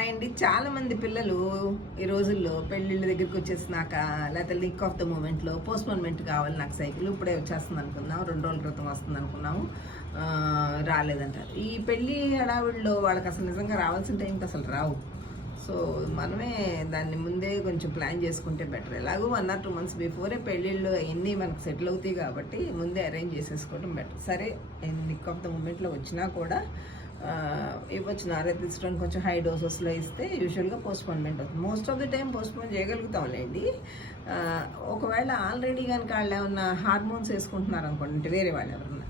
Hi అండి. చాలామంది పిల్లలు ఈ రోజుల్లో పెళ్ళిళ్ళ దగ్గరికి వచ్చేసినాక లేకపోతే లింక్ ఆఫ్ ద మూమెంట్లో పోస్ట్పోన్మెంట్ కావాలి నాకు సైకిల్ ఇప్పుడే వచ్చేస్తుంది అనుకున్నాము, 2 రోజుల క్రితం వస్తుంది అనుకున్నాము, రాలేదంటారు. ఈ పెళ్ళి హడావిడిలో వాళ్ళకి అసలు నిజంగా రావాల్సిన టైంకి అసలు రావు. సో మనమే దాన్ని ముందే కొంచెం ప్లాన్ చేసుకుంటే బెటర్. ఎలాగో 1 or 2 months బిఫోరే పెళ్ళిళ్ళు అవన్నీ మనకు సెటిల్ అవుతాయి కాబట్టి ముందే అరేంజ్ చేసేసుకోవడం బెటర్. సరే లింక్ ఆఫ్ ద మూమెంట్లో వచ్చినా కూడా ఇవ్వచ్చు. నారే తీసుకోవడానికి కొంచెం హై డోసెస్లో ఇస్తే యూజువల్గా పోస్ట్పోన్మెంట్ అవుతుంది. Most of the time postpone చేయగలుగుతాంలేండి. ఒకవేళ ఆల్రెడీ కనుక వాళ్ళు ఏమన్నా హార్మోన్స్ వేసుకుంటున్నారు అనుకోండి, అంటే వేరే వాళ్ళు ఎవరన్నా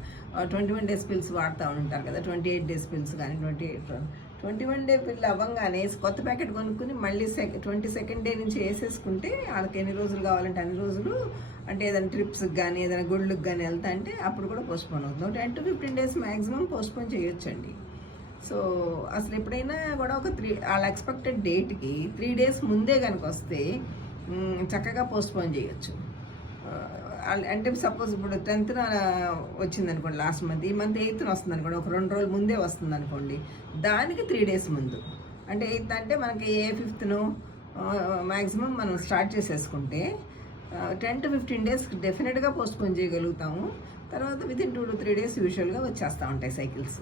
21 days పిల్స్ వాడుతూ ఉంటారు కదా, 28 days పిల్స్ కానీ 21 day పిల్ అవ్వగానే కొత్త ప్యాకెట్ కొనుక్కుని మళ్ళీ 22nd day నుంచి వేసేసుకుంటే వాళ్ళకి ఎన్ని రోజులు కావాలంటే అన్ని రోజులు, అంటే ఏదైనా ట్రిప్స్కి కానీ ఏదైనా గుళ్ళకి కానీ వెళ్తా అంటే అప్పుడు కూడా పోస్ట్పోన్ అవుతుంది. 10 to 15 days మ్యాక్సిమం పోస్ట్పోన్ చేయొచ్చండి. సో అసలు ఎప్పుడైనా కూడా ఒక వాళ్ళ ఎక్స్పెక్టెడ్ డేట్కి 3 days ముందే కనుక వస్తే చక్కగా పోస్ట్పోన్ చేయొచ్చు. అంటే సపోజ్ ఇప్పుడు 10th వచ్చింది అనుకోండి లాస్ట్ మంత్, ఈ మంత్ 8th వస్తుంది అనుకోండి, ఒక 2 రోజులు ముందే వస్తుంది అనుకోండి, దానికి 3 days ముందు, అంటే 8th అంటే మనకి 5th మ్యాక్సిమం మనం స్టార్ట్ చేసేసుకుంటే 10 to 15 days డెఫినెట్గా పోస్ట్పోన్ చేయగలుగుతాము. తర్వాత వితిన్ 2 to 3 days యూజువల్గా వచ్చేస్తూ ఉంటాయి సైకిల్స్.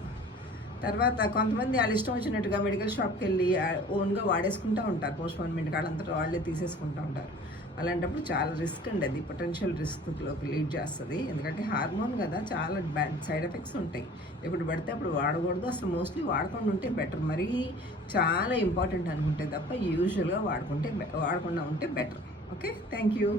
తర్వాత కొంతమంది వాళ్ళ ఇష్టం వచ్చినట్టుగా మెడికల్ షాప్కి వెళ్ళి ఓన్గా వాడేసుకుంటూ ఉంటారు, పోస్ట్పోన్మెంట్ కాడంతటా వాళ్ళే తీసేసుకుంటూ ఉంటారు. అలాంటప్పుడు చాలా రిస్క్ అండి, అది పొటెన్షియల్ రిస్క్లోకి లీడ్ చేస్తుంది. ఎందుకంటే హార్మోన్ కదా, చాలా బ్యాడ్ సైడ్ ఎఫెక్ట్స్ ఉంటాయి. ఎప్పుడు పడితే అప్పుడు వాడకూడదు, అసలు మోస్ట్లీ వాడకుండా ఉంటే బెటర్. మరీ చాలా ఇంపార్టెంట్ అనుకుంటే తప్ప యూజువల్గా వాడకుండా ఉంటే బెటర్. Okay, thank you.